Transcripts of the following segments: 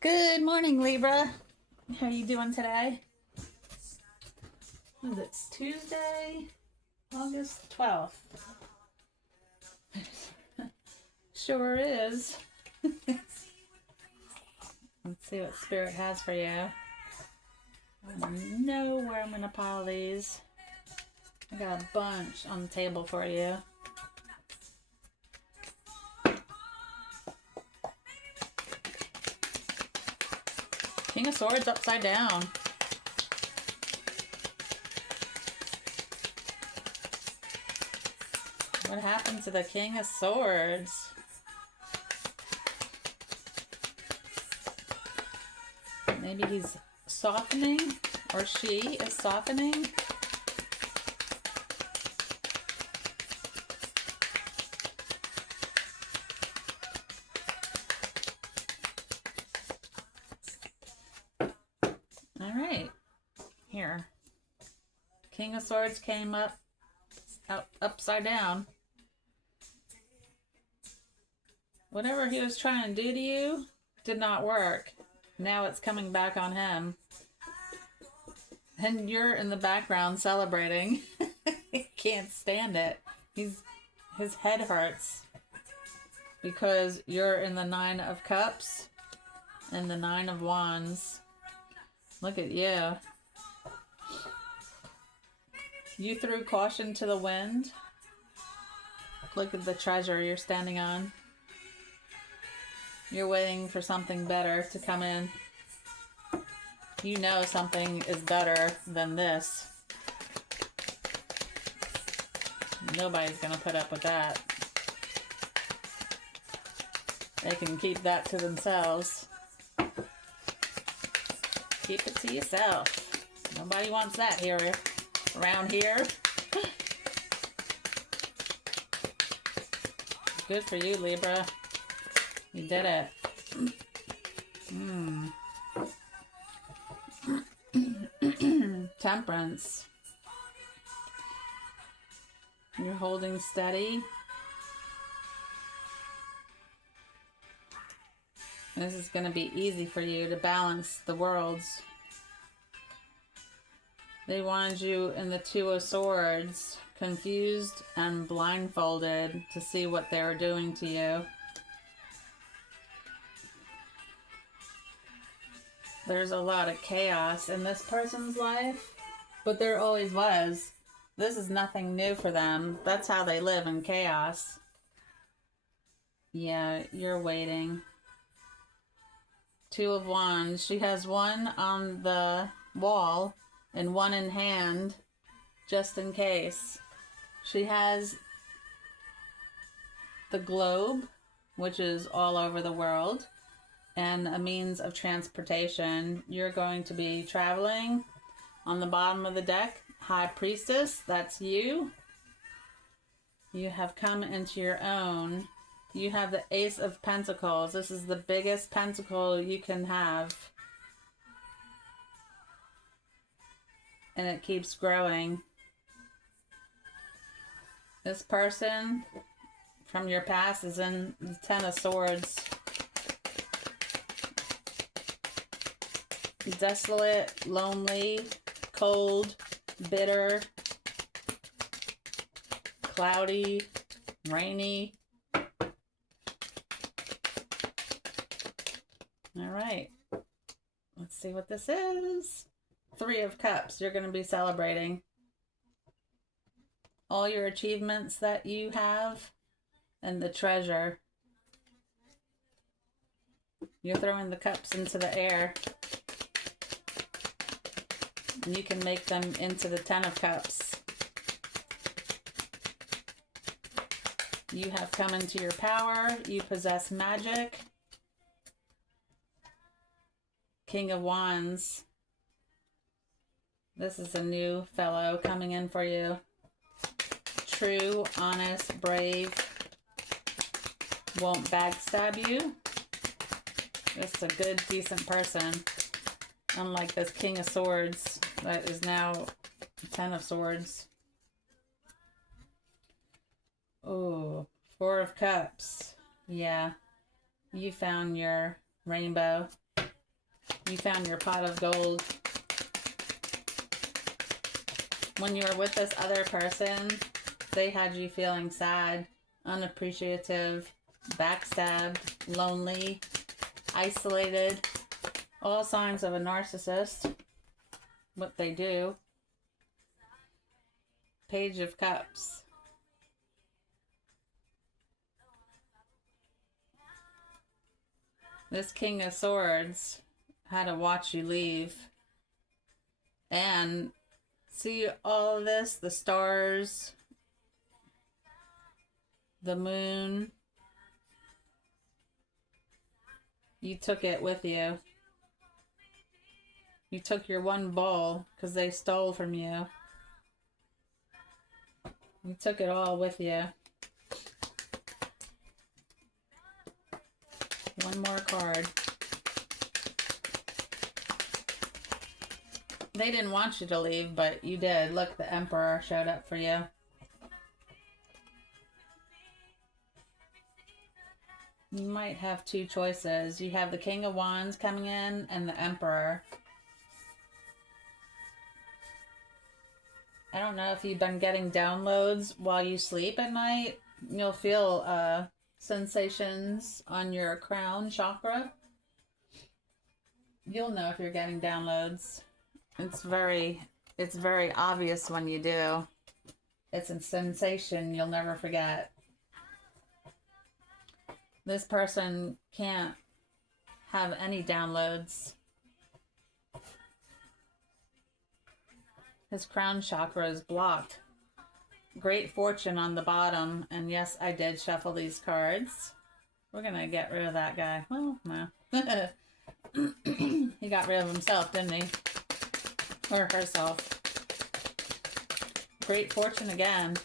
Good morning, Libra. How you doing today? It's Tuesday, August 12th. Sure is. Let's see what Spirit has for you. I know where I'm going to pile these. I got a bunch on the table for you. King of Swords upside down. What happened to the King of Swords? Maybe he's softening, or she is softening. All right, here. King of Swords came upside down. Whatever he was trying to do to you did not work. Now it's coming back on him. And you're in the background celebrating. He can't stand it. His head hurts because you're in the Nine of Cups and the Nine of Wands. Look at you. You threw caution to the wind. Look at the treasure you're standing on. You're waiting for something better to come in. You know something is better than this. Nobody's gonna put up with that. They can keep that to themselves. Keep it to yourself. Nobody wants that here, around here. Good for you, Libra. You did it. Temperance. You're holding steady. This is going to be easy for you to balance the worlds. They wanted you in the Two of Swords, confused and blindfolded to see what they were doing to you. There's a lot of chaos in this person's life, but there always was. This is nothing new for them. That's how they live, in chaos. Yeah, you're waiting. Two of Wands. She has one on the wall and one in hand, just in case. She has the globe, which is all over the world, and a means of transportation. You're going to be traveling. On the bottom of the deck, High Priestess, that's you. You have come into your own. You have the Ace of Pentacles. This is the biggest pentacle you can have. And it keeps growing. This person from your past is in the Ten of Swords. Desolate, lonely, cold, bitter, cloudy, rainy. All right. Let's see what this is. Three of Cups. You're going to be celebrating all your achievements that you have and the treasure. You're throwing the cups into the air. And you can make them into the Ten of Cups. You have come into your power. You possess magic. King of Wands. This is a new fellow coming in for you. True, honest, brave. Won't backstab you. Just a good, decent person. Unlike this King of Swords that is now Ten of Swords. Oh, Four of Cups. Yeah, you found your rainbow. You found your pot of gold. When you were with this other person, they had you feeling sad, unappreciative, backstabbed, lonely, isolated. All signs of a narcissist. What they do. Page of Cups. This King of Swords had to watch you leave. And see all of this, the stars, the moon. You took it with you. You took your one bowl because they stole from you. You took it all with you. One more card. They didn't want you to leave, but you did. Look, the Emperor showed up for you. You might have two choices. You have the King of Wands coming in and the Emperor. I don't know if you've been getting downloads while you sleep at night. You'll feel sensations on your crown chakra. You'll know if you're getting downloads. It's very obvious when you do. It's a sensation you'll never forget. This person can't have any downloads. His crown chakra is blocked. Great fortune on the bottom. And yes, I did shuffle these cards. We're going to get rid of that guy. Well, no. He got rid of himself, didn't he? Or herself. Great fortune again.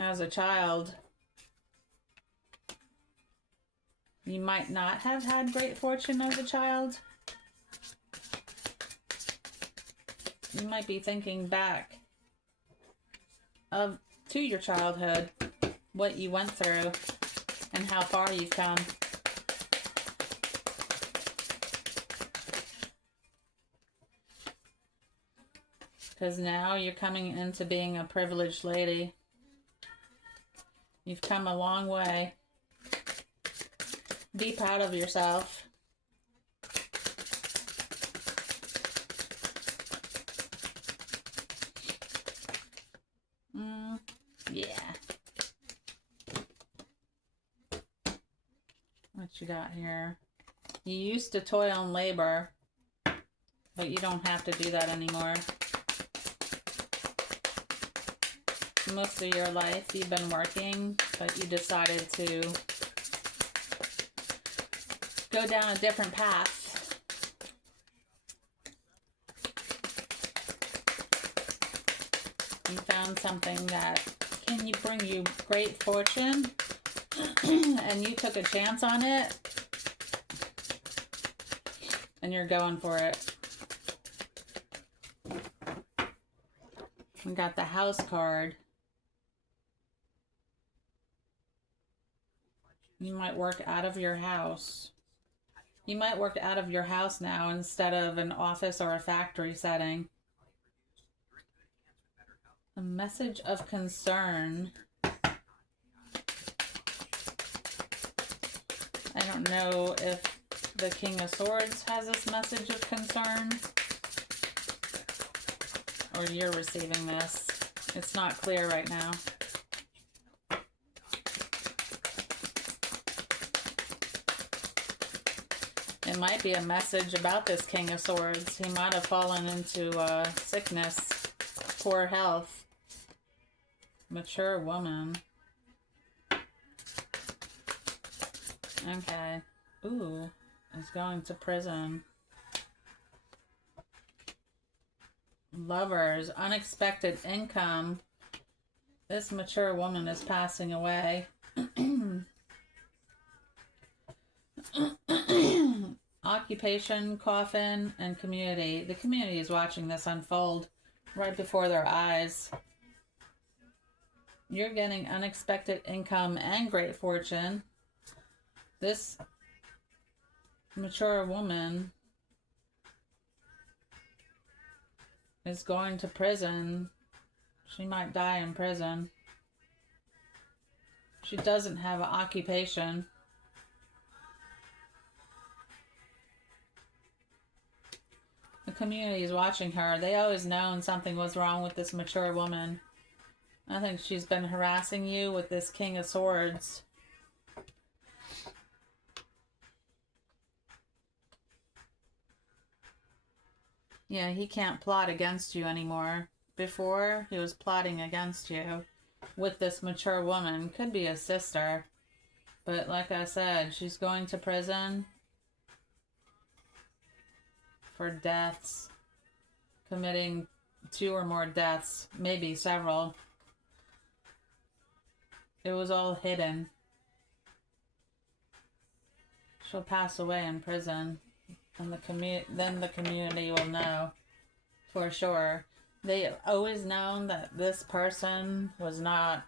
As a child, you might not have had great fortune as a child. You might be thinking back to your childhood, what you went through, and how far you've come. Because now you're coming into being a privileged lady. You've come a long way. Be proud of yourself. Yeah. What you got here? You used to toil and labor, but you don't have to do that anymore. Most of your life you've been working, but you decided to go down a different path. You found something that can bring you great fortune, and you took a chance on it, and you're going for it. We got the House card. You might work out of your house. You might work out of your house now instead of an office or a factory setting. A message of concern. I don't know if the King of Swords has this message of concern, or you're receiving this. It's not clear right now. It might be a message about this King of Swords. He might have fallen into sickness, poor health. Mature woman. Okay. Ooh, is going to prison. Lovers, unexpected income. This mature woman is passing away. Occupation, coffin, and community. The community is watching this unfold right before their eyes. You're getting unexpected income and great fortune. This mature woman is going to prison. She might die in prison. She doesn't have an occupation. The community is watching her. They always known something was wrong with this mature woman. I think she's been harassing you with this King of Swords. Yeah, he can't plot against you anymore. Before, he was plotting against you with this mature woman. Could be a sister. But like I said, she's going to prison for deaths. Committing 2 or more deaths. Maybe several. It was all hidden. She'll pass away in prison. And then the community will know for sure. They always known that this person was not,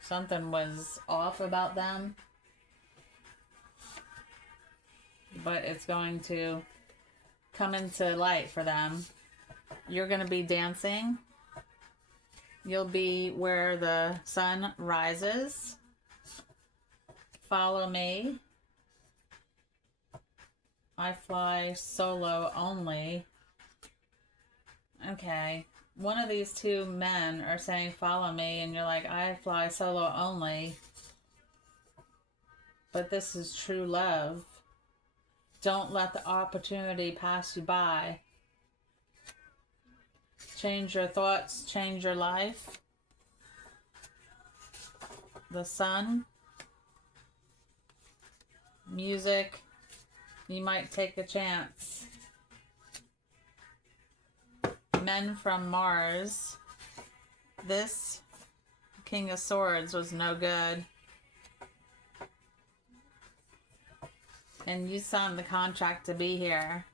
something was off about them. But it's going to come into light for them. You're going to be dancing. You'll be where the sun rises. Follow me. I fly solo only. Okay. One of these 2 men are saying follow me, and you're like, I fly solo only. But this is true love. Don't let the opportunity pass you by. Change your thoughts, change your life. The sun. Music. You might take a chance. Men from Mars. This King of Swords was no good. And you signed the contract to be here.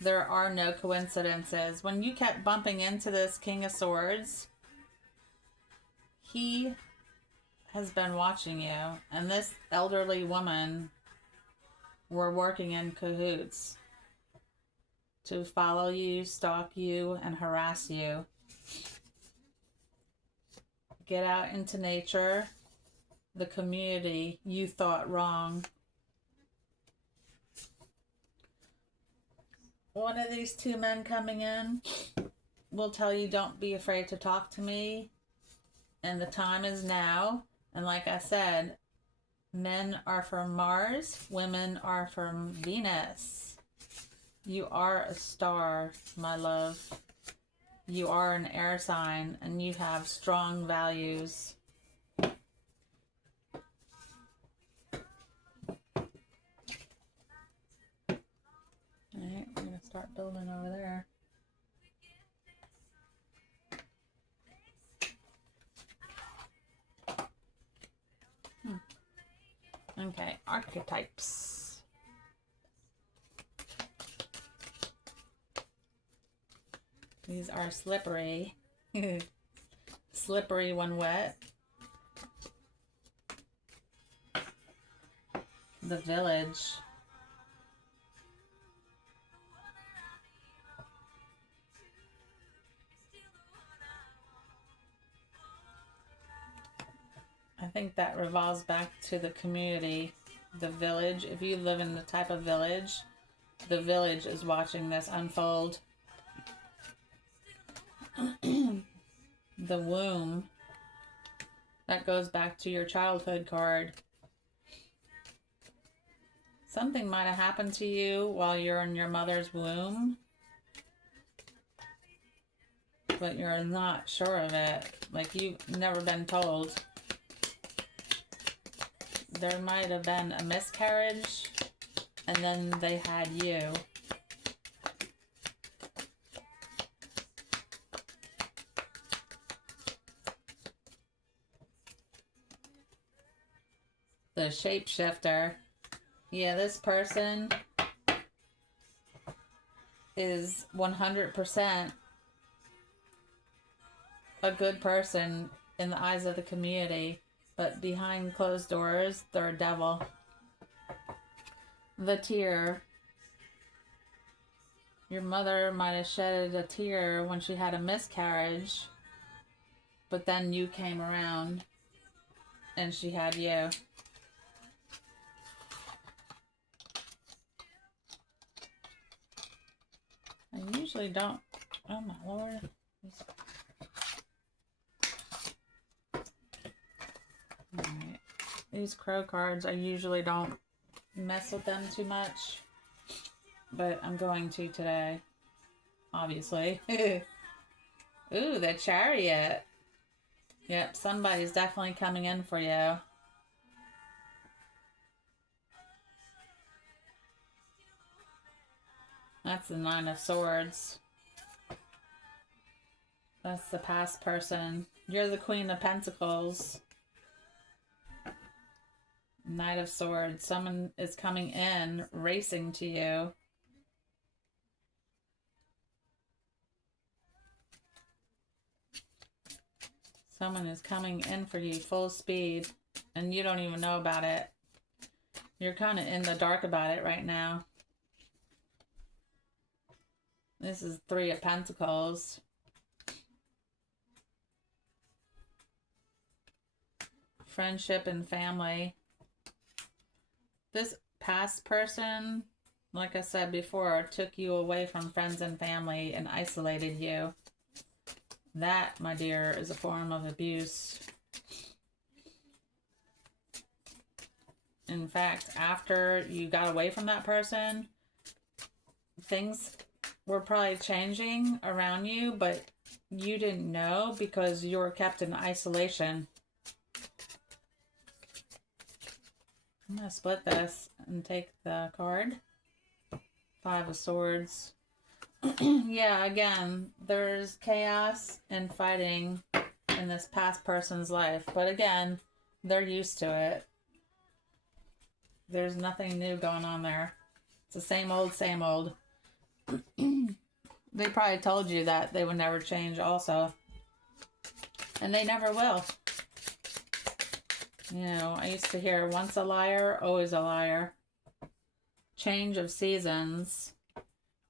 There are no coincidences. When you kept bumping into this King of Swords, he has been watching you. And this elderly woman were working in cahoots to follow you, stalk you, and harass you. Get out into nature. The community you thought wrong. One of these 2 men coming in will tell you, don't be afraid to talk to me. And the time is now. And like I said, men are from Mars, women are from Venus. You are a star, my love. You are an air sign, and you have strong values. Alright, we're going to start building over there. Okay, archetypes. These are slippery. Slippery when wet. The Village. I think that revolves back to the community. The village. If you live in the type of village, the village is watching this unfold. The womb. That goes back to your childhood card. Something might have happened to you while you're in your mother's womb, but you're not sure of it. Like, you've never been told. There might have been a miscarriage, and then they had you. The shapeshifter. Yeah, this person is 100% a good person. in the eyes of the community, but behind closed doors, they're a devil. The tear. Your mother might have shedded a tear when she had a miscarriage, but then you came around and she had you. I usually don't. Oh my Lord. Alright. These crow cards, I usually don't mess with them too much, but I'm going to today, obviously. Ooh, the Chariot. Yep, somebody's definitely coming in for you. That's the Nine of Swords. That's the past person. You're the Queen of Pentacles. Knight of Swords. Someone is coming in, racing to you. Someone is coming in for you full speed, and you don't even know about it. You're kind of in the dark about it right now. This is Three of Pentacles. Friendship and family. This past person, like I said before, took you away from friends and family and isolated you. That, my dear, is a form of abuse. In fact, after you got away from that person, things were probably changing around you, but you didn't know because you were kept in isolation. I'm going to split this and take the card. Five of Swords. Yeah, again, there's chaos and fighting in this past person's life. But again, they're used to it. There's nothing new going on there. It's the same old, same old. They probably told you that they would never change also. And they never will. You know, I used to hear once a liar, always a liar. Change of seasons.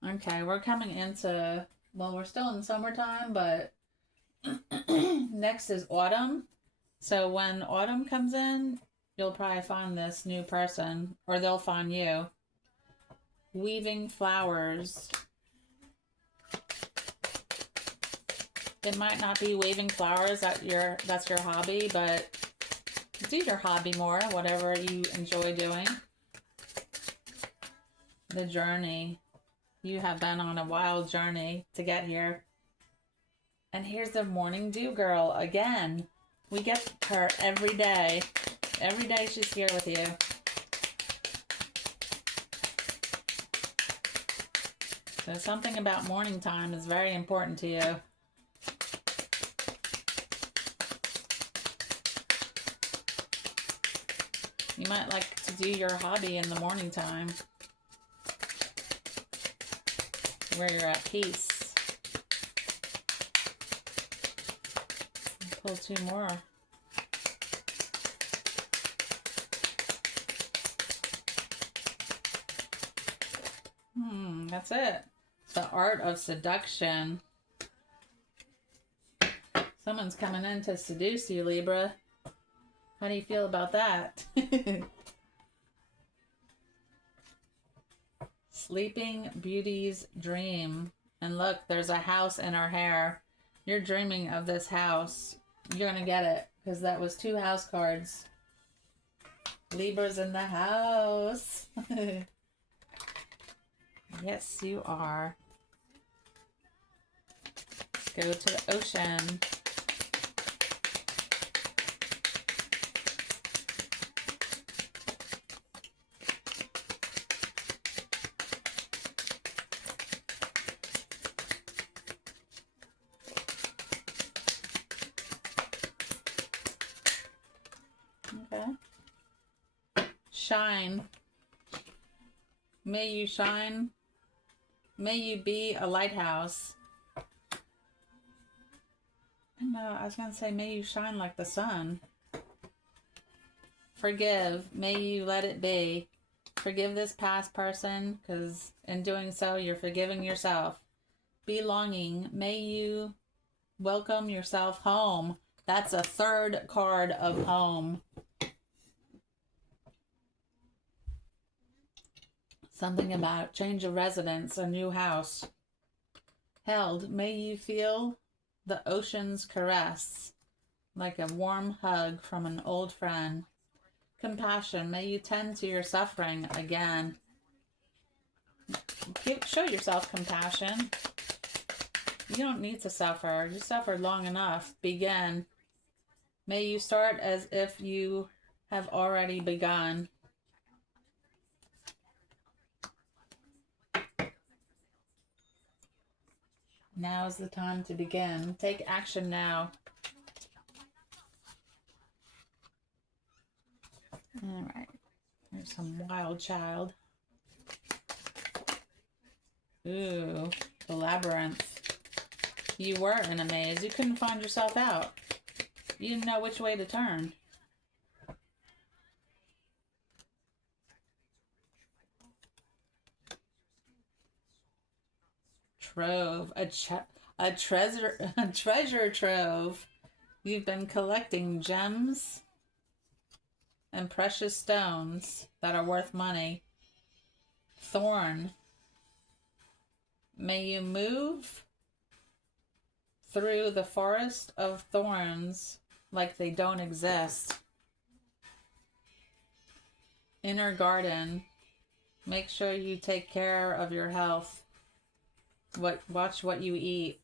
Okay, we're coming into, well, we're still in summertime, but next is autumn. So when autumn comes in, you'll probably find this new person, or they'll find you. Weaving flowers. It might not be weaving flowers that's your hobby, but do your hobby more, whatever you enjoy doing. The journey. You have been on a wild journey to get here. And here's the morning dew girl again. We get her every day. Every day she's here with you. So something about morning time is very important to you. You might like to do your hobby in the morning time, where you're at peace. Pull two more. That's it. The Art of Seduction. Someone's coming in to seduce you, Libra. How do you feel about that? Sleeping Beauty's dream. And look, there's a house in her hair. You're dreaming of this house. You're going to get it because that was two house cards. Libra's in the house. Yes, you are. Go to the ocean. Okay. Shine. May you shine. May you be a lighthouse. don't know. I was going to say, may you shine like the sun. Forgive. May you let it be. Forgive this past person, because in doing so, you're forgiving yourself. Belonging. May you welcome yourself home. That's a third card of home. Something about change of residence, a new house. Held. May you feel the ocean's caress, like a warm hug from an old friend. Compassion. May you tend to your suffering again. Show yourself compassion. You don't need to suffer. You suffered long enough. Begin. May you start as if you have already begun. Now is the time to begin. Take action now. All right. There's some wild child. Ooh, the labyrinth. You were in a maze. You couldn't find yourself out. You didn't know which way to turn. Trove. A treasure trove. You've been collecting gems and precious stones that are worth money. Thorn. May you move through the forest of thorns like they don't exist. Inner garden. Make sure you take care of your health. Watch what you eat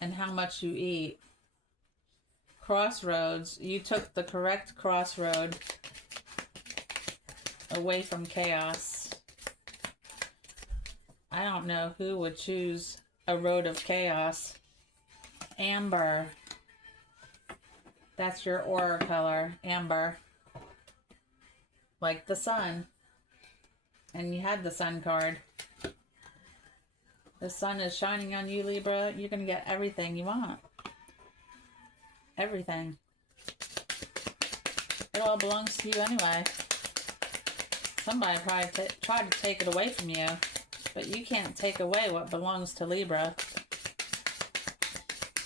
and how much you eat. Crossroads. You took the correct crossroad away from chaos. I don't know who would choose a road of chaos. Amber. That's your aura color, amber. Like the sun. And you had the sun card. The sun is shining on you, Libra. You're going to get everything you want. Everything. It all belongs to you anyway. Somebody probably tried to take it away from you. But you can't take away what belongs to Libra.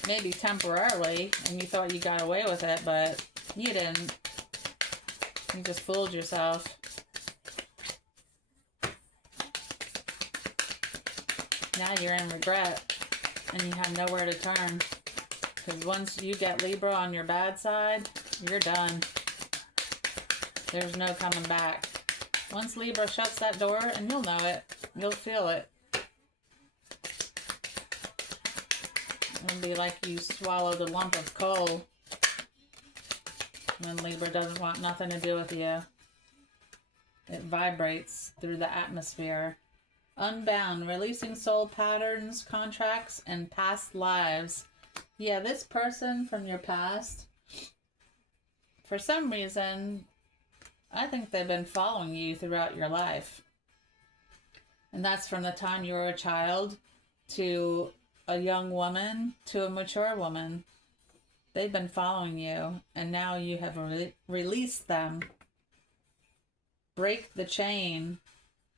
Maybe temporarily, and you thought you got away with it, but you didn't. You just fooled yourself. Now you're in regret, and you have nowhere to turn. Because once you get Libra on your bad side, you're done. There's no coming back. Once Libra shuts that door, and you'll know it. You'll feel it. It'll be like you swallowed a lump of coal when Libra doesn't want nothing to do with you. It vibrates through the atmosphere. Unbound, releasing soul patterns, contracts, and past lives. Yeah, this person from your past, for some reason, I think they've been following you throughout your life. And that's from the time you were a child to a young woman to a mature woman. They've been following you, and now you have released them. Break the chain.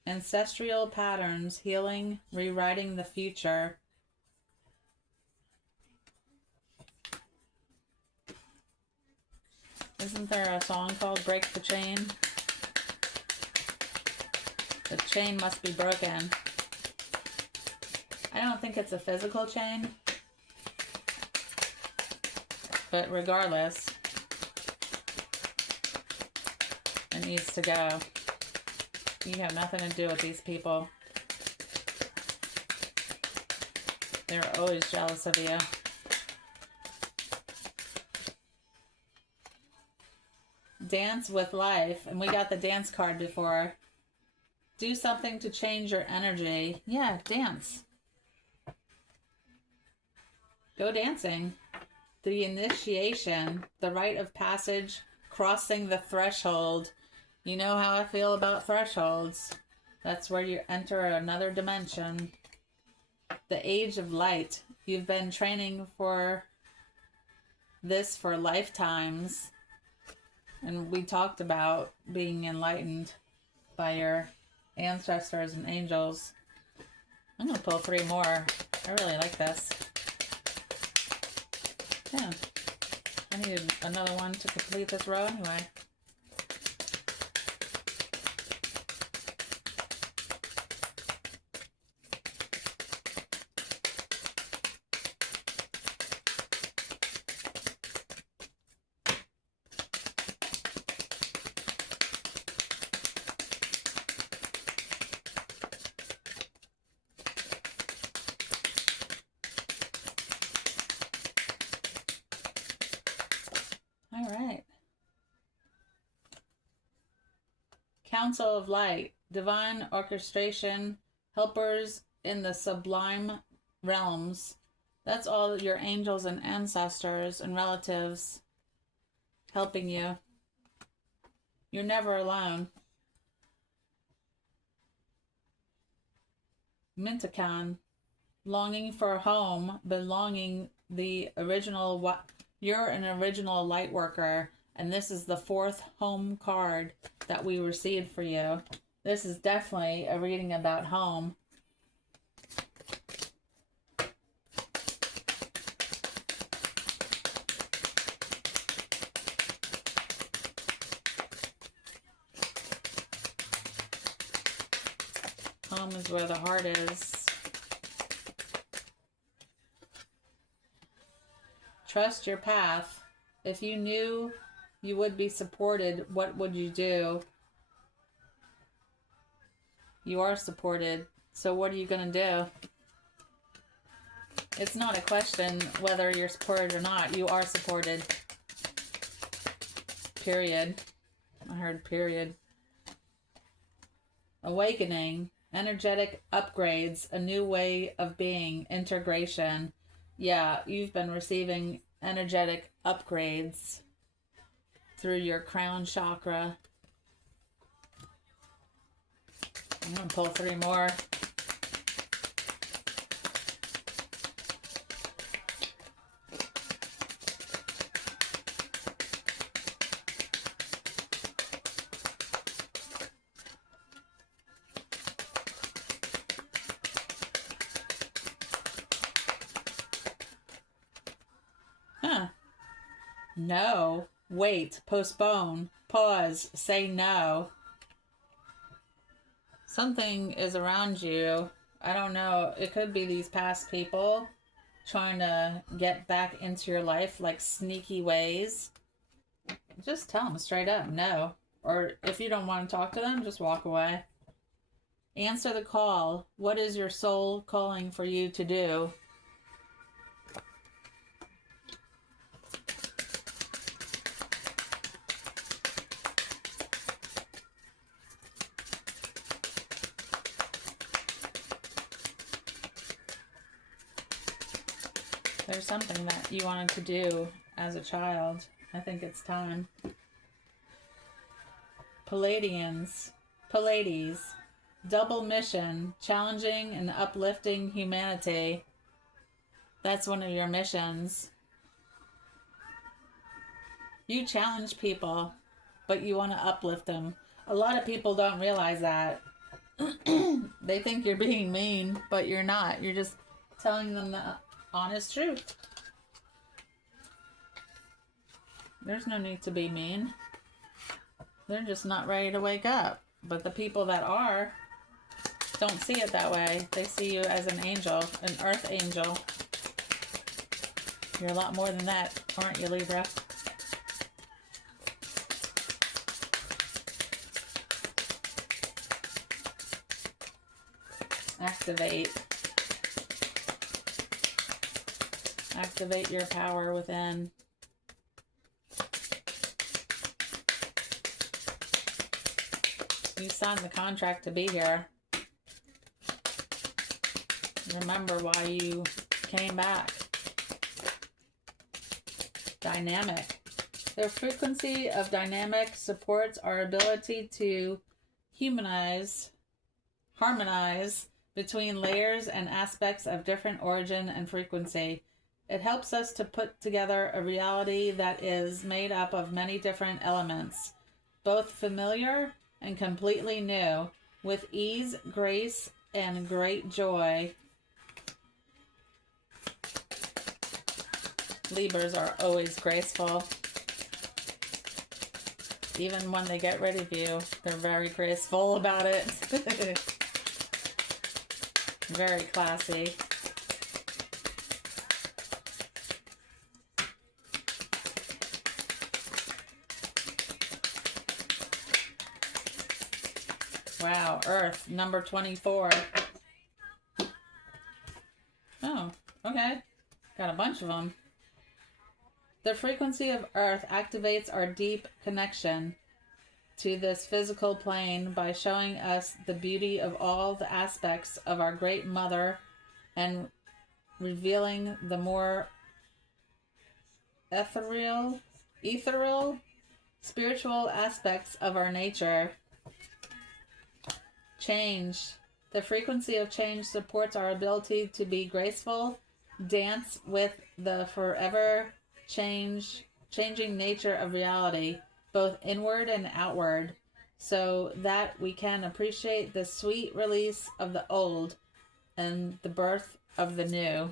Ancestral patterns, healing, rewriting the future. Isn't there a song called Break the Chain? The chain must be broken. I don't think it's a physical chain. But regardless, it needs to go. You have nothing to do with these people. They're always jealous of you. Dance with life. And we got the dance card before. Do something to change your energy. Yeah, dance. Go dancing. The initiation, the rite of passage, crossing the threshold. You know how I feel about thresholds. That's where you enter another dimension. The age of light. You've been training for this for lifetimes. And we talked about being enlightened by your ancestors and angels. I'm going to pull 3 more. I really like this. Yeah. I needed another one to complete this row anyway. All right. Council of Light, divine orchestration, helpers in the sublime realms. That's all your angels and ancestors and relatives helping you. You're never alone. Mintakan, longing for a home, belonging the original. You're an original light worker, and this is the 4th home card that we received for you. This is definitely a reading about home. Home is where the heart is. Trust your path. If you knew you would be supported, what would you do? You are supported. So what are you going to do? It's not a question whether you're supported or not. You are supported. Period. I heard period. Awakening. Energetic upgrades. A new way of being. Integration. Yeah, you've been receiving energetic upgrades through your crown chakra. I'm going to pull 3 more. No. Wait. Postpone. Pause. Say no. Something is around you. I don't know. It could be these past people trying to get back into your life like sneaky ways. Just tell them straight up no. Or if you don't want to talk to them, just walk away. Answer the call. What is your soul calling for you to do? There's something that you wanted to do as a child. I think it's time. Palladians. Pallades. Double mission. Challenging and uplifting humanity. That's one of your missions. You challenge people, but you want to uplift them. A lot of people don't realize that. They think you're being mean, but you're not. You're just telling them the honest truth. There's no need to be mean. They're just not ready to wake up. But the people that are don't see it that way. They see you as an angel, an earth angel. You're a lot more than that, aren't you, Libra? Activate. Activate your power within. You signed the contract to be here. Remember why you came back. Dynamic. The frequency of dynamic supports our ability to harmonize between layers and aspects of different origin and frequency. It helps us to put together a reality that is made up of many different elements, both familiar and completely new, with ease, grace, and great joy. Libras are always graceful. Even when they get rid of you, they're very graceful about it. Very classy. Wow, Earth, number 24. Oh, okay. Got a bunch of them. The frequency of Earth activates our deep connection to this physical plane by showing us the beauty of all the aspects of our Great Mother and revealing the more ethereal, spiritual aspects of our nature. Change. The frequency of change supports our ability to be graceful, dance with the forever changing nature of reality, both inward and outward, so that we can appreciate the sweet release of the old and the birth of the new.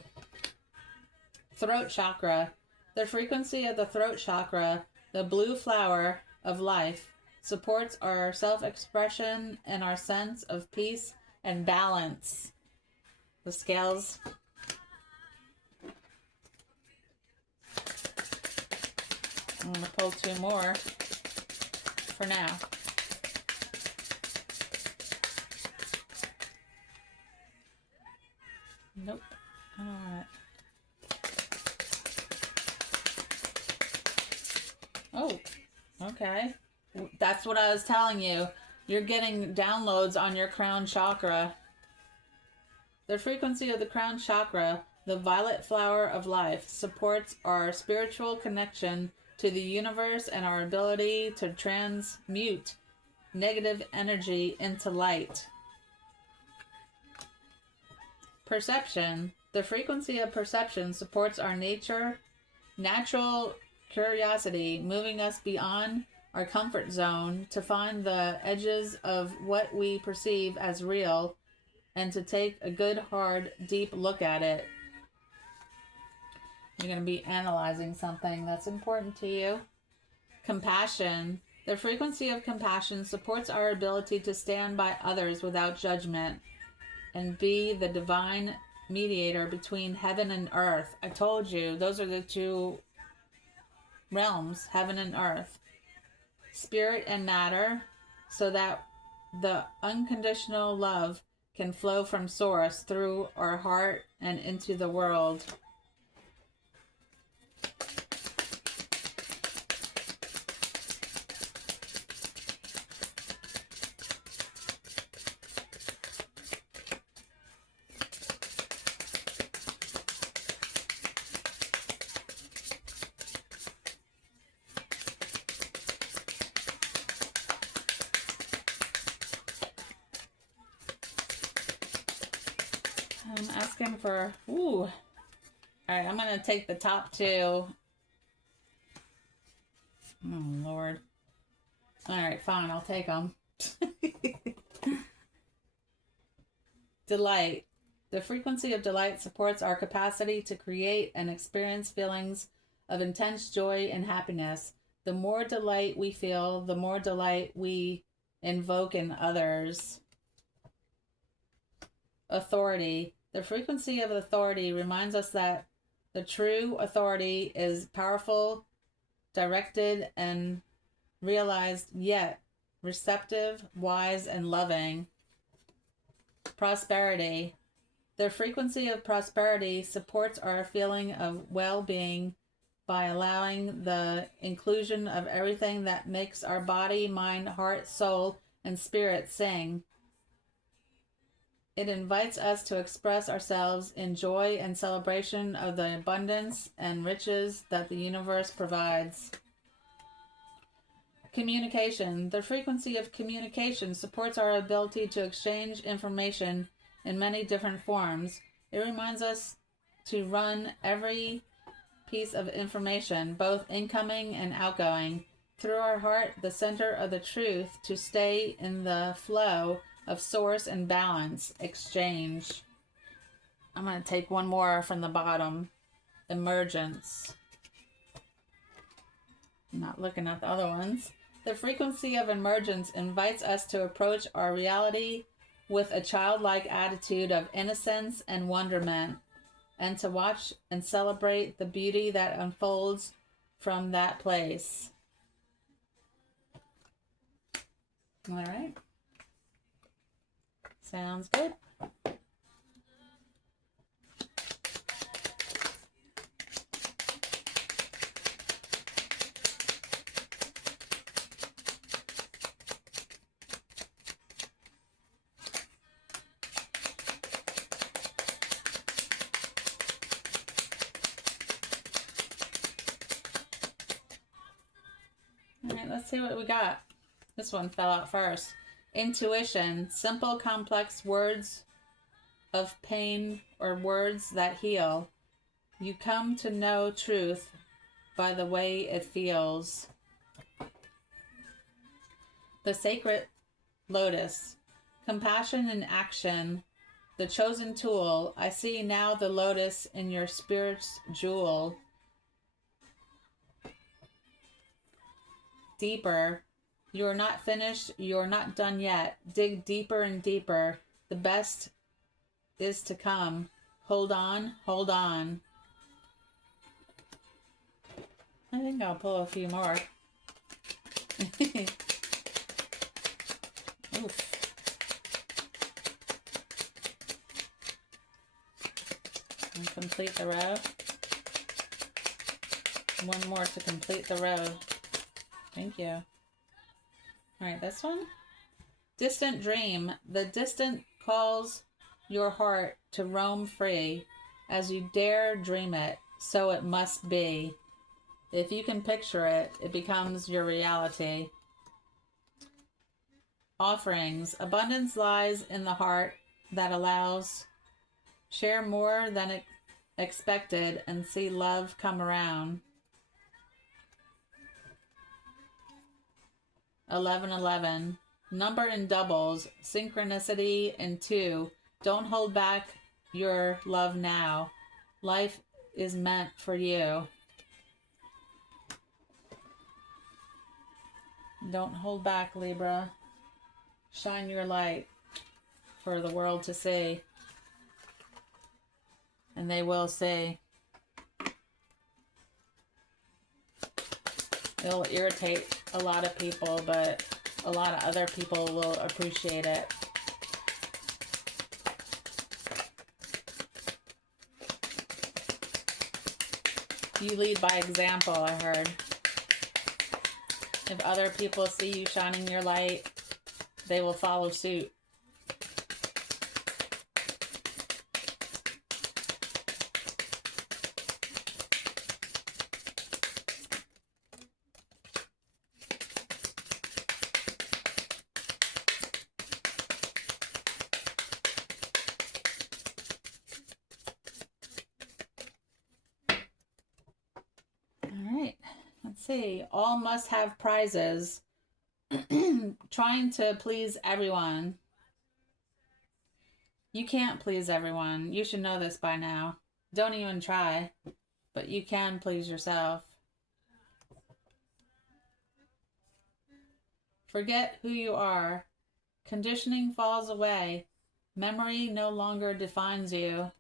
Throat chakra. The frequency of the throat chakra, the blue flower of life, supports our self-expression and our sense of peace and balance. The scales. I'm going to pull two more for now. Nope. I don't want it. Oh, okay. That's what I was telling you. You're getting downloads on your crown chakra. The frequency of the crown chakra, the violet flower of life, supports our spiritual connection to the universe and our ability to transmute negative energy into light. Perception. The frequency of perception supports our natural curiosity, moving us beyond our comfort zone to find the edges of what we perceive as real and to take a good, hard, deep look at it. You're going to be analyzing something that's important to you. Compassion. The frequency of compassion supports our ability to stand by others without judgment and be the divine mediator between heaven and earth. I told you, those are the two realms, heaven and earth. Spirit and matter, so that the unconditional love can flow from source through our heart and into the world. I'm asking for, ooh. All right, I'm going to take the top two. Oh, Lord. All right, fine, I'll take them. Delight. The frequency of delight supports our capacity to create and experience feelings of intense joy and happiness. The more delight we feel, the more delight we invoke in others. Authority. The frequency of authority reminds us that the true authority is powerful, directed, and realized, yet receptive, wise, and loving. Prosperity. The frequency of prosperity supports our feeling of well-being by allowing the inclusion of everything that makes our body, mind, heart, soul, and spirit sing. It invites us to express ourselves in joy and celebration of the abundance and riches that the universe provides. Communication. The frequency of communication supports our ability to exchange information in many different forms. It reminds us to run every piece of information, both incoming and outgoing, through our heart, the center of the truth, to stay in the flow of source and balance, exchange. I'm going to take one more from the bottom. Emergence. I'm not looking at the other ones. The frequency of emergence invites us to approach our reality with a childlike attitude of innocence and wonderment, and to watch and celebrate the beauty that unfolds from that place. All right. Sounds good. All right, let's see what we got. This one fell out first. Intuition, simple, complex words of pain or words that heal. You come to know truth by the way it feels. The sacred lotus, compassion in action, the chosen tool. I see now the lotus in your spirit's jewel. Deeper. You are not finished. You are not done yet. Dig deeper and deeper. The best is to come. Hold on. Hold on. I think I'll pull a few more. Oof. And complete the row. One more to complete the row. Thank you. All right, this one. Distant dream. The distant calls your heart to roam free. As you dare dream it, so it must be. If you can picture it, it becomes your reality. Offerings. Abundance lies in the heart that allows. Share more than expected and see love come around. 1111. Number in doubles. Synchronicity in 2. Don't hold back your love now. Life is meant for you. Don't hold back, Libra. Shine your light for the world to see. And they will see. It'll irritate a lot of people, but a lot of other people will appreciate it. You lead by example, I heard. If other people see you shining your light, they will follow suit. See, all must have prizes. Trying to please everyone. You can't please everyone. You should know this by now. Don't even try, but you can please yourself. Forget who you are. Conditioning falls away. Memory no longer defines you.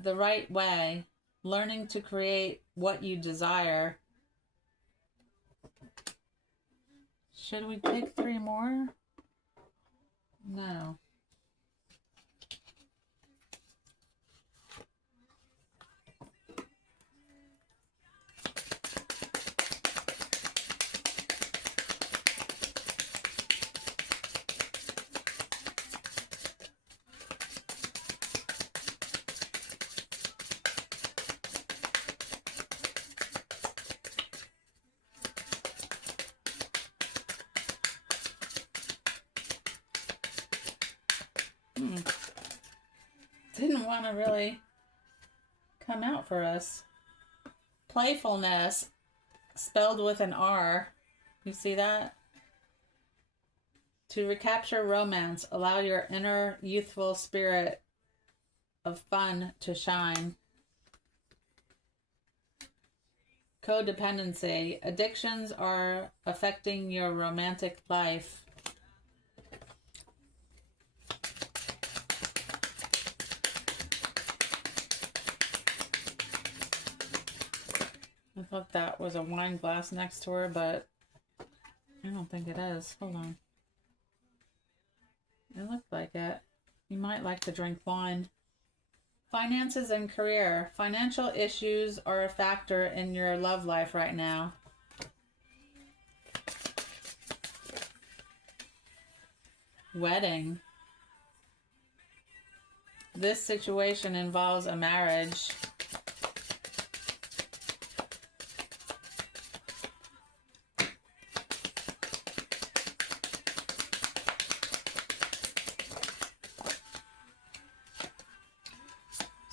The right way, learning to create what you desire. Should we take 3 more? No. didn't want to really come out for us. Playfulness, spelled with an R. You see that? To recapture romance, allow your inner youthful spirit of fun to shine. Codependency. Addictions are affecting your romantic life. I thought that was a wine glass next to her, but I don't think it is. Hold on. It looked like it. You might like to drink wine. Finances and career. Financial issues are a factor in your love life right now. Wedding. This situation involves a marriage.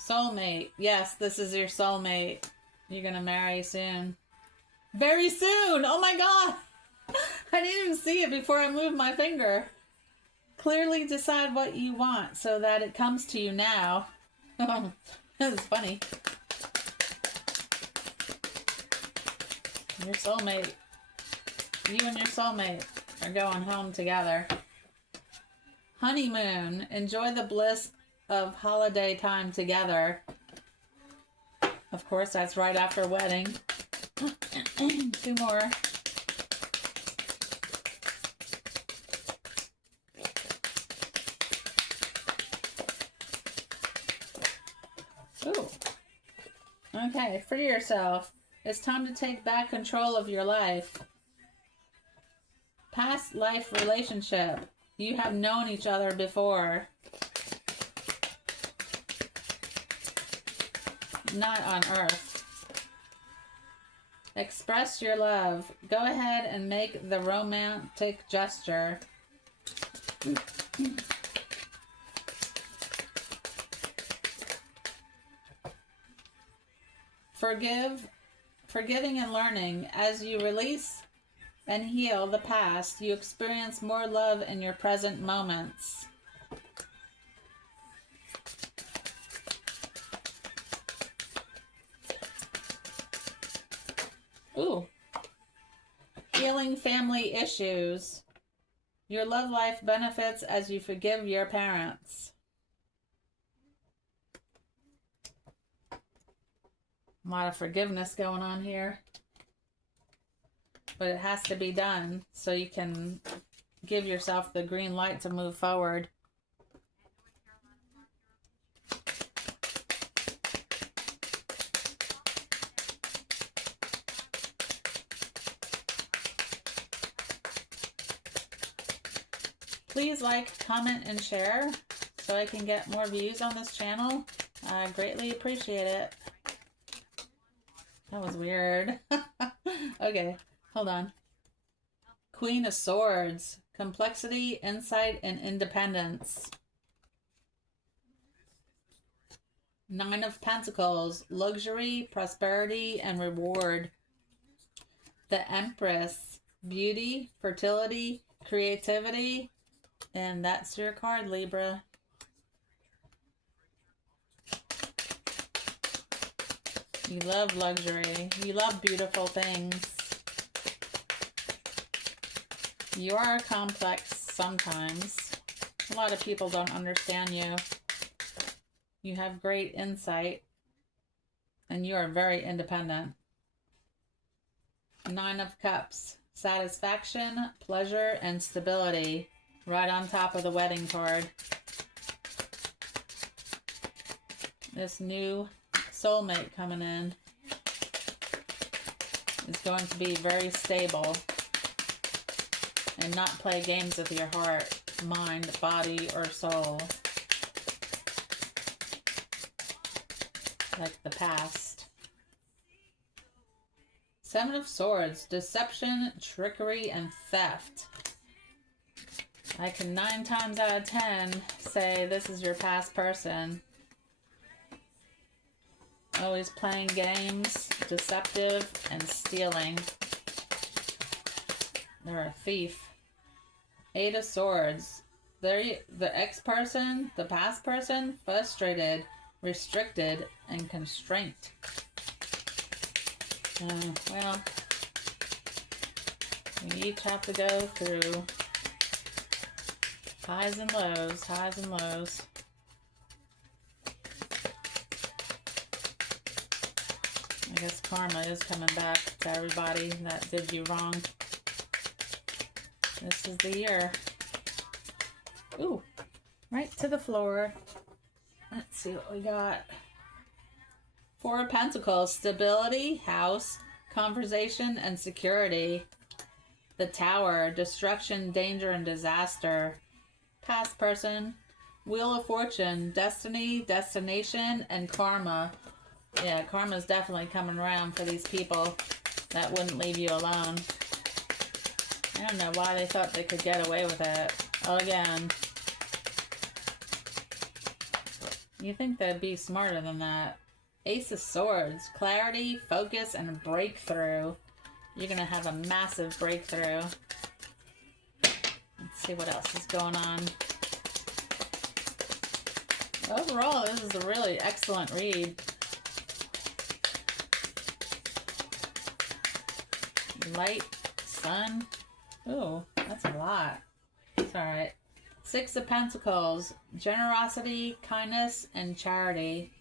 Soulmate. Yes, this is your soulmate. You're gonna marry soon. Very soon! Oh my god! I didn't even see it before I moved my finger. Clearly decide what you want so that it comes to you now. That's funny. Your soulmate. You and your soulmate are going home together. Honeymoon. Enjoy the bliss of holiday time together. Of course, that's right after wedding. Two more. Ooh. Okay, free yourself. It's time to take back control of your life. Past life relationship. You have known each other before. Not on Earth. Express your love. Go ahead and make the romantic gesture. Forgiving and learning. As you release and heal the past, you experience more love in your present moments. Ooh. Healing family issues. Your love life benefits as you forgive your parents. A lot of forgiveness going on here. But it has to be done so you can give yourself the green light to move forward. Please like, comment, and share so I can get more views on this channel. I greatly appreciate it. That was weird. Okay, hold on. Queen of Swords. Complexity, insight, and independence. Nine of Pentacles. Luxury, prosperity, and reward. The Empress. Beauty, fertility, creativity. And that's your card, Libra. You love luxury. You love beautiful things. You are complex sometimes. A lot of people don't understand you. You have great insight. And you are very independent. Nine of Cups. Satisfaction, pleasure, and stability. Right on top of the wedding card. This new soulmate coming in is going to be very stable and not play games with your heart, mind, body, or soul like the past. Seven of Swords. Deception, trickery, and theft. I can 9 times out of 10 say this is your past person. Always playing games, deceptive, and stealing. They're a thief. Eight of Swords. They're the ex-person, the past person, frustrated, restricted, and constrained. Well, we each have to go through highs and lows, highs and lows. I guess karma is coming back to everybody that did you wrong. This is the year. Ooh, right to the floor. Let's see what we got. Four of Pentacles, stability, house, conversation, and security. The Tower, destruction, danger, and disaster. Past person, Wheel of Fortune, destiny, destination, and karma. Yeah, karma's definitely coming around for these people that wouldn't leave you alone. I don't know why they thought they could get away with it. Again. You think they'd be smarter than that. Ace of Swords, clarity, focus, and breakthrough. You're going to have a massive breakthrough. Let's see what else is going on. Overall, this is a really excellent read. Light, sun. Ooh, that's a lot. It's alright. Six of Pentacles, generosity, kindness, and charity.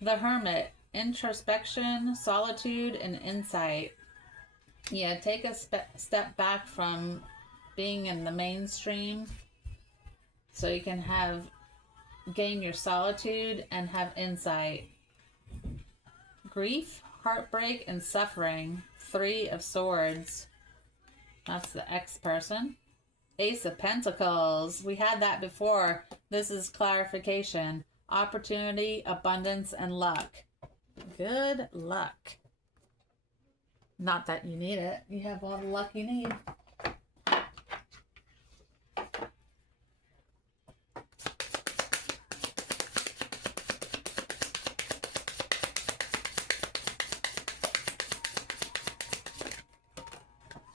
The Hermit, introspection, solitude, and insight. Yeah, take a step back from being in the mainstream so you can gain your solitude and have insight. Grief, heartbreak, and suffering. Three of Swords. That's the ex-person. Ace of Pentacles. We had that before. This is clarification. Opportunity, abundance, and luck. Good luck. Not that you need it. You have all the luck you need.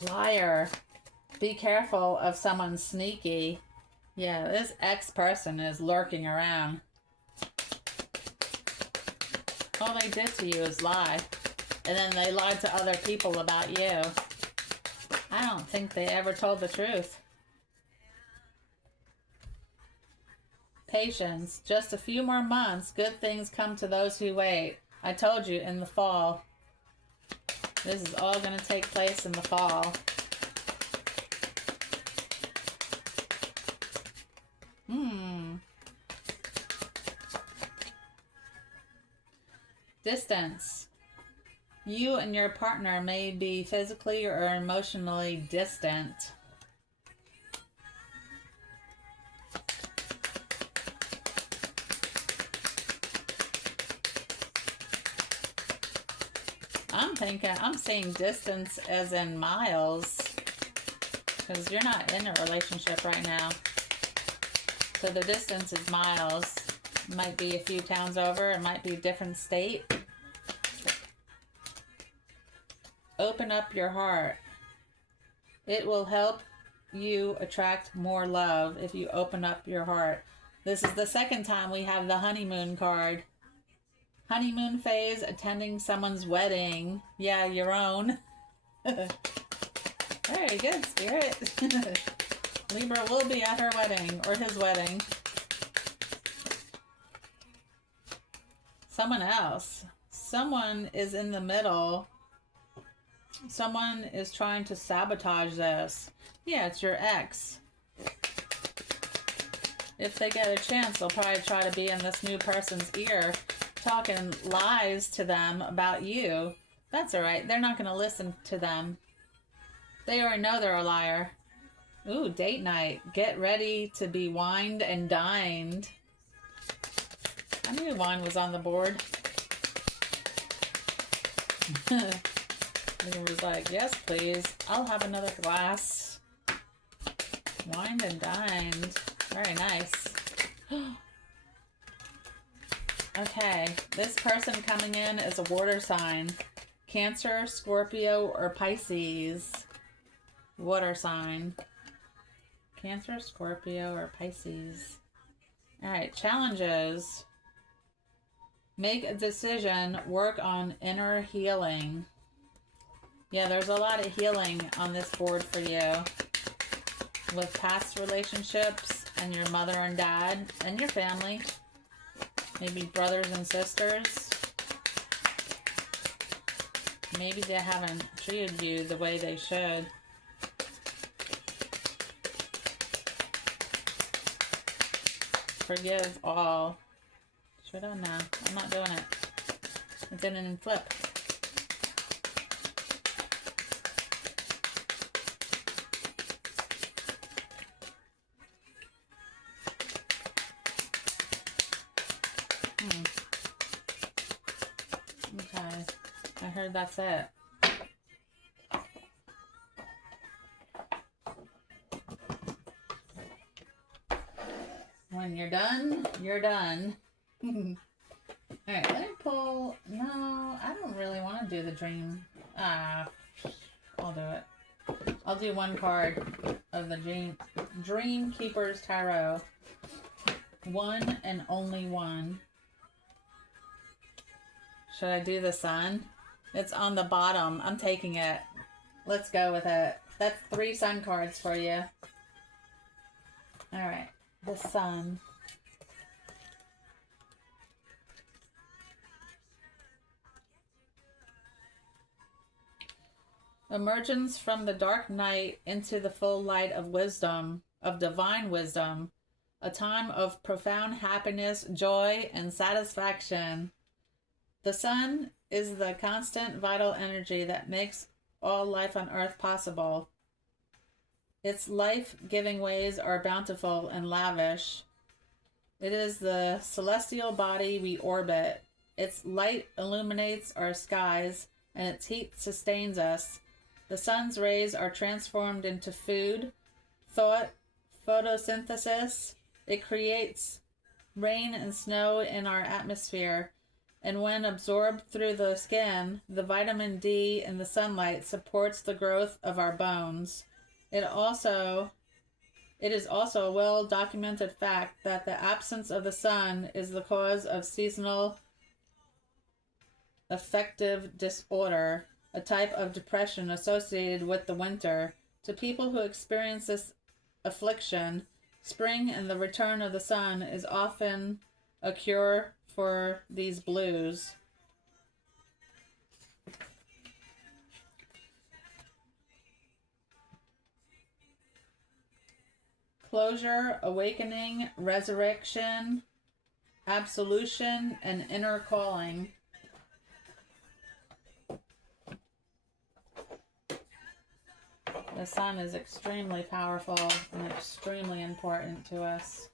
Liar. Be careful of someone sneaky. Yeah, this ex-person is lurking around. All they did to you is lie. And then they lied to other people about you. I don't think they ever told the truth. Patience. Just a few more months. Good things come to those who wait. I told you in the fall. This is all going to take place in the fall. Distance. You and your partner may be physically or emotionally distant. I'm seeing distance as in miles, because you're not in a relationship right now. So the distance is miles. It might be a few towns over. It might be a different state. Open up your heart. It will help you attract more love if you open up your heart. This is the second time we have the honeymoon card. Honeymoon phase, attending someone's wedding. Yeah, your own. Very good, Spirit. Libra will be at her wedding, or his wedding. Someone else. Someone is in the middle. Someone is trying to sabotage this. Yeah, it's your ex. If they get a chance, they'll probably try to be in this new person's ear, talking lies to them about you. That's alright. They're not going to listen to them. They already know they're a liar. Ooh, date night. Get ready to be wined and dined. I knew wine was on the board. He was like, yes, please. I'll have another glass. Wined and dined. Very nice. Okay, this person coming in is a water sign. Cancer, Scorpio, or Pisces. Water sign. Cancer, Scorpio, or Pisces. Alright, challenges. Make a decision. Work on inner healing. Yeah, there's a lot of healing on this board for you. With past relationships and your mother and dad and your family. Maybe brothers and sisters. Maybe they haven't treated you the way they should. Forgive all. Should I? No, I'm not doing it. It didn't flip. Okay, I heard that's it. When you're done, you're done. Alright, let me pull... No, I don't really want to do the dream. I'll do it. I'll do one card of the Dream Keeper's Tarot. One and only one. Should I do the sun? It's on the bottom. I'm taking it. Let's go with it. That's 3 sun cards for you. Alright. The sun. Emergence from the dark night into the full light of wisdom, of divine wisdom. A time of profound happiness, joy, and satisfaction. The sun is the constant vital energy that makes all life on earth possible. Its life-giving ways are bountiful and lavish. It is the celestial body we orbit. Its light illuminates our skies, and its heat sustains us. The sun's rays are transformed into food, thought, photosynthesis. It creates rain and snow in our atmosphere, and when absorbed through the skin, the vitamin D in the sunlight supports the growth of our bones. It is also a well-documented fact that the absence of the sun is the cause of seasonal affective disorder, a type of depression associated with the winter. To people who experience this affliction, spring and the return of the sun is often a cure for these blues. Closure, awakening, resurrection, absolution, and inner calling. The sun is extremely powerful and extremely important to us.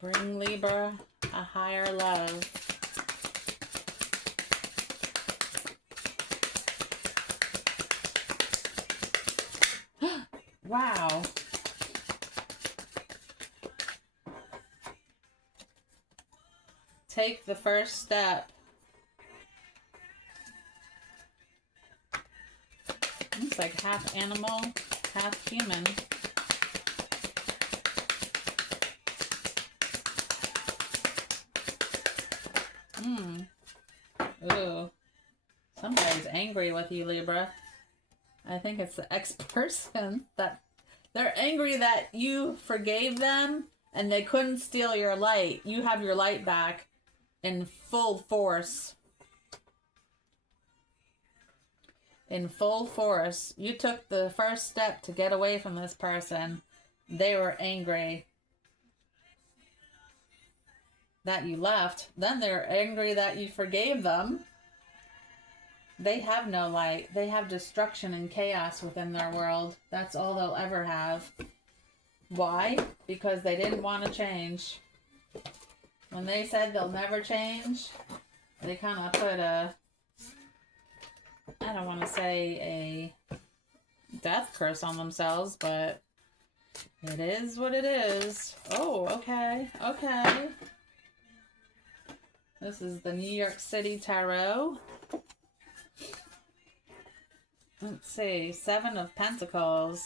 Bring Libra a higher love. Wow. Take the first step. Looks like half animal, half human. Ooh. Somebody's angry with you, Libra. I think it's the ex-person that they're angry that you forgave them and they couldn't steal your light. You have your light back in full force. in full force. You took the first step to get away from this person. They were angry that you left. Then they're angry that you forgave them. They have no light. They have destruction and chaos within their world. That's all they'll ever have. Why? Because they didn't want to change. When they said they'll never change, they kind of put a, I don't want to say a death curse on themselves, but it is what it is. Oh, okay. Okay. This is the New York City Tarot. Let's see. 7 of Pentacles.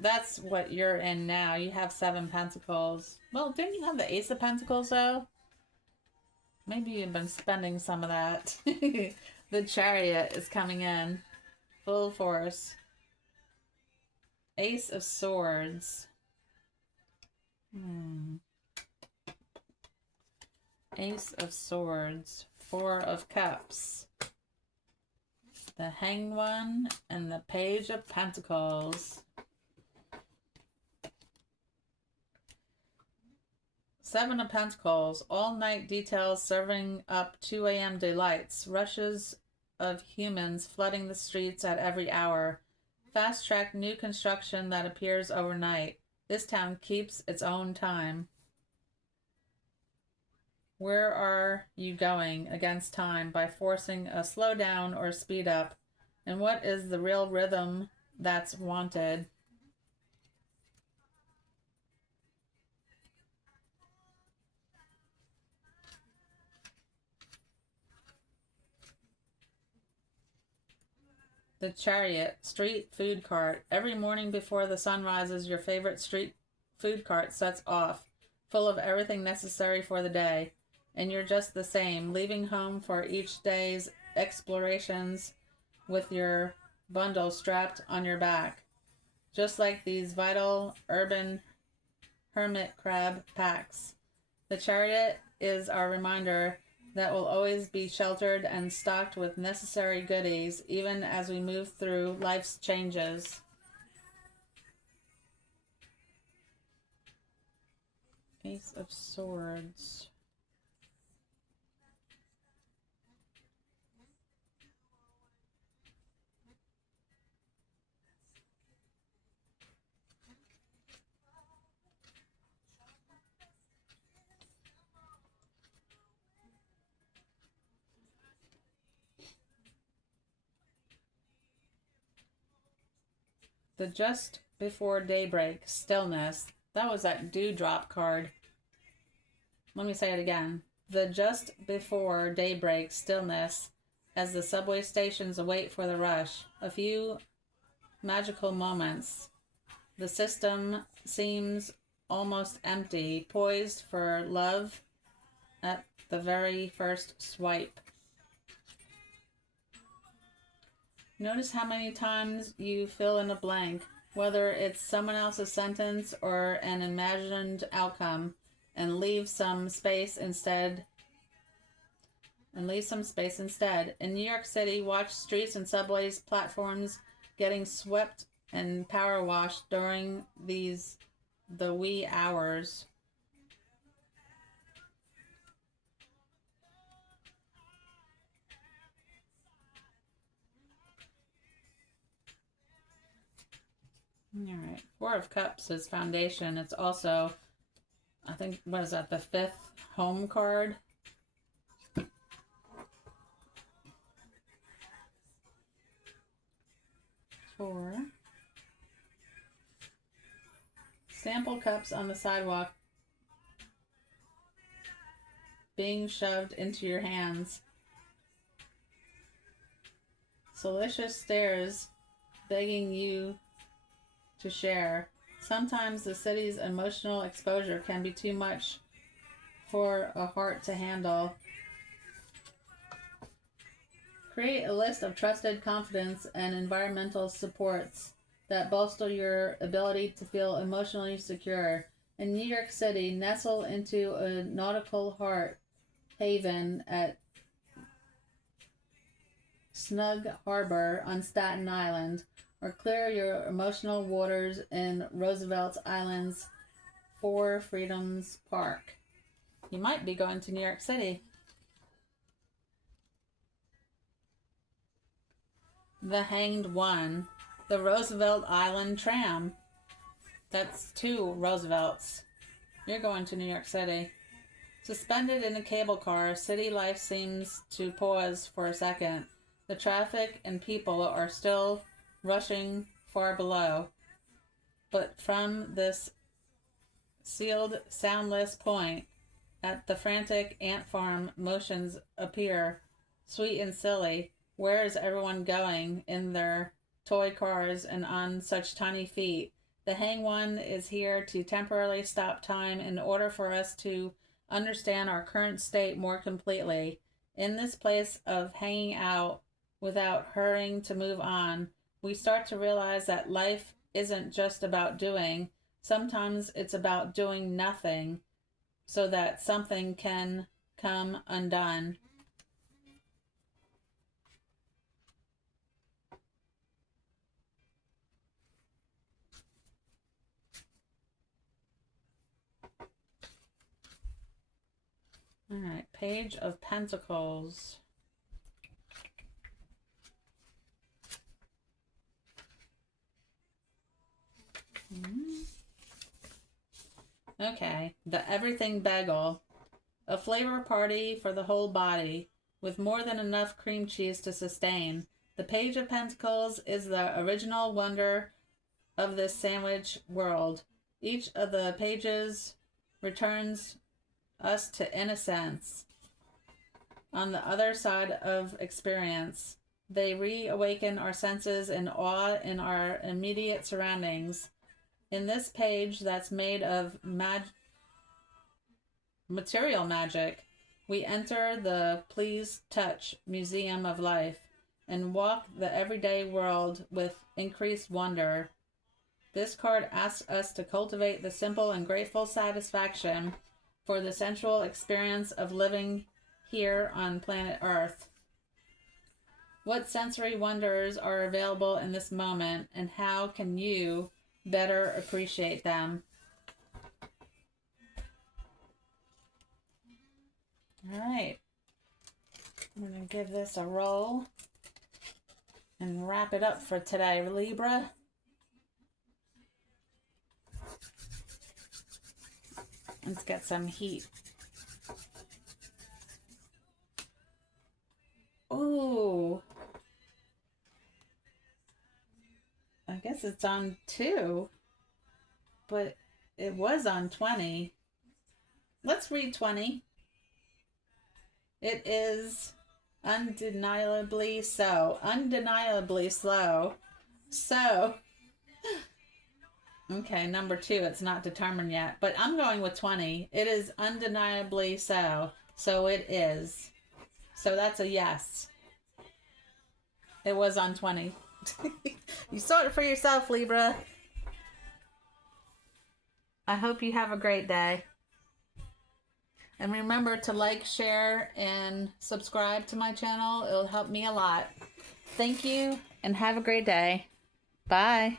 That's what you're in now. You have 7 Pentacles. Well, didn't you have the Ace of Pentacles, though? Maybe you've been spending some of that. The Chariot is coming in. Full force. Ace of Swords. Ace of Swords. 4 of Cups. The Hanged One and the Page of Pentacles. 7 of Pentacles. All night details serving up 2 a.m. delights. Rushes of humans flooding the streets at every hour. Fast track new construction that appears overnight. This town keeps its own time. Where are you going against time by forcing a slow down or speed up? And what is the real rhythm that's wanted? The Chariot, street food cart. Every morning before the sun rises, your favorite street food cart sets off, full of everything necessary for the day. And you're just the same, leaving home for each day's explorations with your bundle strapped on your back. Just like these vital urban hermit crab packs. The Chariot is our reminder that will always be sheltered and stocked with necessary goodies, even as we move through life's changes. Ace of Swords. The Just Before Daybreak, Stillness. That was that Dewdrop card. Let me say it again. The Just Before Daybreak, Stillness, as the subway stations await for the rush. A few magical moments. The system seems almost empty, poised for love at the very first swipe. Notice how many times you fill in a blank, whether it's someone else's sentence or an imagined outcome, and leave some space instead. In New York City, watch streets and subways, platforms getting swept and power washed during the wee hours. All right. 4 of Cups is foundation. It's also, I think, what is that, the 5th home card? Four. Sample cups on the sidewalk being shoved into your hands. Salacious stares begging you to share. Sometimes the city's emotional exposure can be too much for a heart to handle. Create a list of trusted confidence and environmental supports that bolster your ability to feel emotionally secure. In New York City, nestle into a nautical heart haven at snug harbor on Staten Island, or clear your emotional waters in Roosevelt Island's Four Freedoms Park. You might be going to New York City. The Hanged One, the Roosevelt Island tram. That's 2 Roosevelts. You're going to New York City. Suspended in a cable car, city life seems to pause for a second. The traffic and people are still rushing far below. But from this sealed, soundless point, at the frantic ant farm, motions appear, sweet and silly. Where is everyone going in their toy cars and on such tiny feet? The Hang One is here to temporarily stop time in order for us to understand our current state more completely. In this place of hanging out without hurrying to move on, we start to realize that life isn't just about doing. Sometimes it's about doing nothing so that something can come undone. All right, Page of Pentacles. Okay, the Everything Bagel. A flavor party for the whole body, with more than enough cream cheese to sustain. The Page of Pentacles is the original wonder of this sandwich world. Each of the pages returns us to innocence. On the other side of experience, they reawaken our senses and awe in our immediate surroundings. In this page that's made of material magic, we enter the Please Touch Museum of Life and walk the everyday world with increased wonder. This card asks us to cultivate the simple and grateful satisfaction for the sensual experience of living here on planet Earth. What sensory wonders are available in this moment, and how can you better appreciate them? All right, I'm going to give this a roll and wrap it up for today, Libra. Let's get some heat. Ooh. I guess it's on 2, but it was on 20. Let's read 20. It is undeniably so. Undeniably slow. So, okay, number 2, it's not determined yet, but I'm going with 20. It is undeniably so. So it is. So that's a yes. It was on 20. You saw it for yourself, Libra. I hope you have a great day. And remember to like, share, and subscribe to my channel. It'll help me a lot. Thank you, and have a great day. Bye.